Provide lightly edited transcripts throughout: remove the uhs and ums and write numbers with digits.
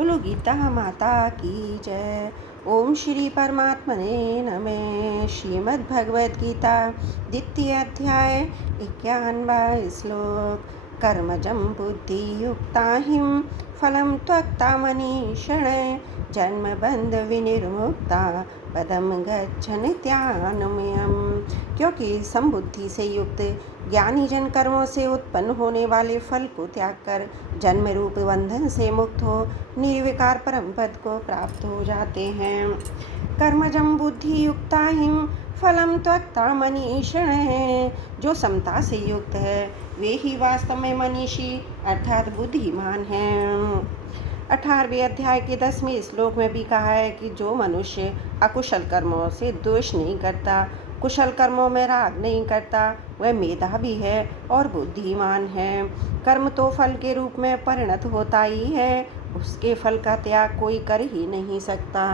बोलो गीता माता की जय। ओम श्री परमात्मने नमः। श्रीमद् भगवद गीता द्वितीय अध्याय 91 श्लोक। कर्मजं बुद्धि युक्ता हिं फलं त्यक्ता मनीषिण जन्म बंध विनिर्मुक्ता पदम गच्छन् त्यानमयम्। क्योंकि समबुद्धि से युक्त ज्ञानी जन कर्मों से उत्पन्न होने वाले फल को त्याग कर जन्म रूप बंधन से मुक्त हो निर्विकार परम पद को प्राप्त हो जाते हैं। कर्मजं बुद्धि युक्ता हिं फलम त्यक्ता मनीषिण है। जो समता से युक्त है वे ही वास्तव में मनीषी अर्थात बुद्धिमान हैं। 18वें अध्याय के 10वें श्लोक में भी कहा है कि जो मनुष्य अकुशल कर्मों से द्वेष नहीं करता, कुशल कर्मों में राग नहीं करता, वह मेधावी है और बुद्धिमान है। कर्म तो फल के रूप में परिणत होता ही है, उसके फल का त्याग कोई कर ही नहीं सकता।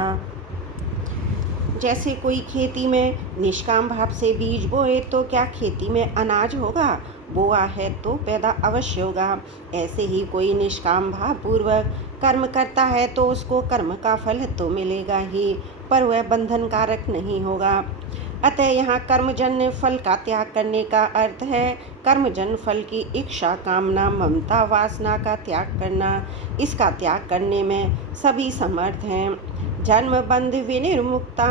जैसे कोई खेती में निष्काम भाव से बीज बोए तो क्या खेती में अनाज होगा? बोआ है तो पैदा अवश्य होगा। ऐसे ही कोई निष्काम भाव पूर्वक कर्म करता है तो उसको कर्म का फल तो मिलेगा ही, पर वह बंधन कारक नहीं होगा। अतः यहाँ कर्मजन्य फल का त्याग करने का अर्थ है कर्मजन्य फल की इच्छा, कामना, ममता, वासना का त्याग करना। इसका त्याग करने में सभी समर्थ हैं। जन्म बंध विनिर्मुक्ता,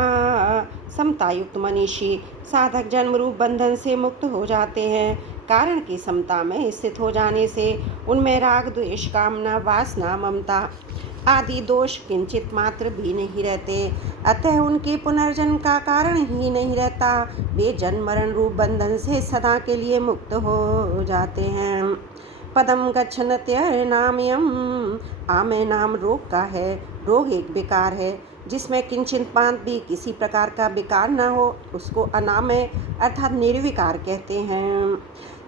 समता युक्त मनीषी साधक जन्म रूप बंधन से मुक्त हो जाते हैं। कारण की समता में स्थित हो जाने से उनमें राग, द्वेष, कामना, वासना, ममता आदि दोष किंचित मात्र भी नहीं रहते। अतः उनके पुनर्जन्म का कारण ही नहीं रहता। वे जन्म मरण रूप बंधन से सदा के लिए मुक्त हो जाते हैं। पदम गच्छन् त्यनामयम्। आमय नाम रोग का है। रोग एक विकार है जिसमें किंचित मात्र भी किसी प्रकार का विकार न हो, उसको अनामय अर्थात निर्विकार कहते हैं।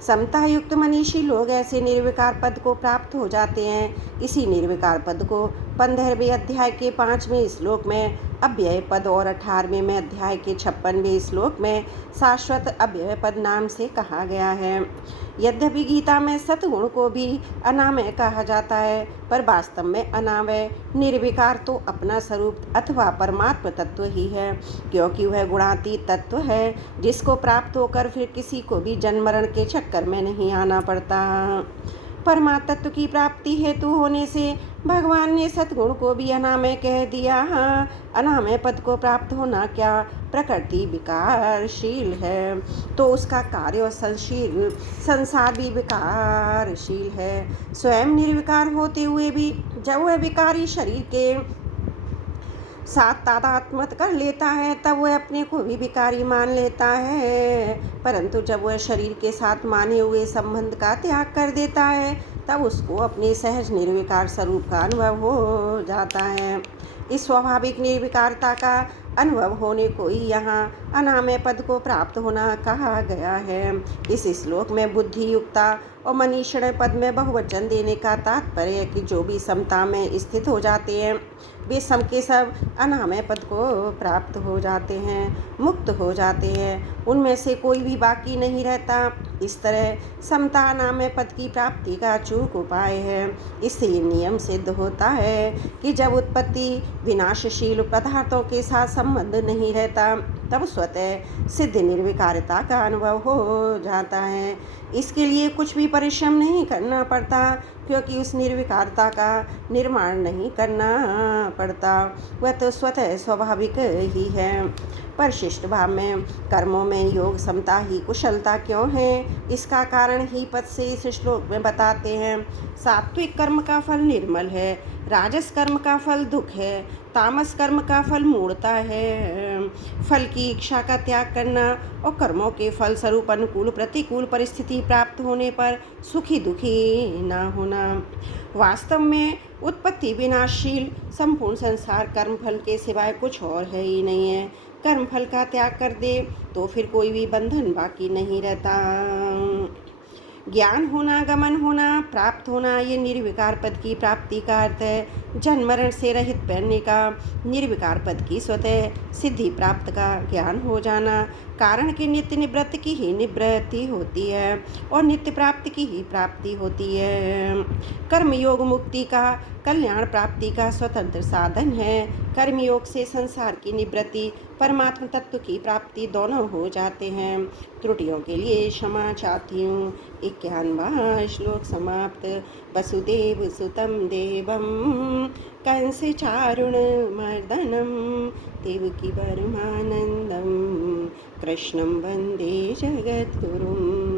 समता युक्त मनीषी लोग ऐसे निर्विकार पद को प्राप्त हो जाते हैं। इसी निर्विकार पद को 15वें अध्याय के 5वें श्लोक में अव्यय पद और 18वें अध्याय के 56वें श्लोक में शाश्वत अव्यय पद नाम से कहा गया है। यद्यपि गीता में सतगुण को भी अनामय कहा जाता है, पर वास्तव में अनामय निर्विकार तो अपना स्वरूप अथवा परमात्म तत्व ही है, क्योंकि वह गुणातीत तत्व है जिसको प्राप्त होकर फिर किसी को भी जन्म मरण के चक्कर में नहीं आना पड़ता। परमात्म तत्व की प्राप्ति हेतु होने से भगवान ने सतगुण को भी अनामय कह दिया। अनामय पद को प्राप्त होना क्या प्रकृति विकारशील है, तो उसका कार्य और संसार भी विकारशील है। स्वयं निर्विकार होते हुए भी जब वह विकारी शरीर के साथ तादात्म्य कर लेता है तब वह अपने को भी विकारी मान लेता है, परंतु जब वह शरीर के साथ माने हुए संबंध का त्याग कर देता है तब उसको अपने सहज निर्विकार स्वरूप का अनुभव हो जाता है। इस स्वाभाविक निर्विकारता का अनुभव होने को ही यहाँ अनामय पद को प्राप्त होना कहा गया है। इस श्लोक में बुद्धि युक्ता और मनीषिण पद में बहुवचन देने का तात्पर्य है कि जो भी समता में स्थित हो जाते हैं वे सब के सब अनामय पद को प्राप्त हो जाते हैं, मुक्त हो जाते हैं, उनमें से कोई भी बाकी नहीं रहता। इस तरह समता अनामय पद की प्राप्ति का अचूक उपाय है। इससे नियम सिद्ध होता है कि जब उत्पत्ति विनाशशील पदार्थों के साथ संबंध नहीं रहता तब स्वतः सिद्ध निर्विकारता का अनुभव हो जाता है। इसके लिए कुछ भी परिश्रम नहीं करना पड़ता, क्योंकि उस निर्विकारता का निर्माण नहीं करना पड़ता, वह तो स्वतः स्वाभाविक ही है। परिशिष्ट भाव में कर्मों में योग समता ही कुशलता क्यों है, इसका कारण ही पद से इस श्लोक में बताते हैं। सात्विक कर्म का फल निर्मल है, राजस कर्म का फल दुख है, तामस कर्म का फल मूढ़ता है। फल की इच्छा का त्याग करना और कर्मों के फल स्वरूप अनुकूल प्रतिकूल परिस्थिति प्राप्त होने पर सुखी दुखी ना होना। वास्तव में उत्पत्ति विनाशशील संपूर्ण संसार कर्म फल के सिवाय कुछ और है ही नहीं है। कर्म फल का त्याग कर दे तो फिर कोई भी बंधन बाकी नहीं रहता। ज्ञान होना, गमन होना, प्राप्त होना, ये निर्विकार पद की प्राप्ति का अर्थ है। जन्म मरण से रहित बनने का, निर्विकार पद की स्वतः सिद्धि प्राप्त का ज्ञान हो जाना, कारण कि नित्य निवृत्त की ही निवृत्ति होती है और नित्य प्राप्ति की ही प्राप्ति होती है। कर्मयोग मुक्ति का, कल्याण प्राप्ति का स्वतंत्र साधन है। कर्मयोग से संसार की निवृत्ति, परमात्म तत्व की प्राप्ति दोनों हो जाते हैं। त्रुटियों के लिए क्षमा चाहती हूँ। 91वां श्लोक समाप्त। वसुदेव सुतं देवं कंस चारुण मर्दनम देवकी परमानंदम कृष्णं वंदे जगद्गुरुम्।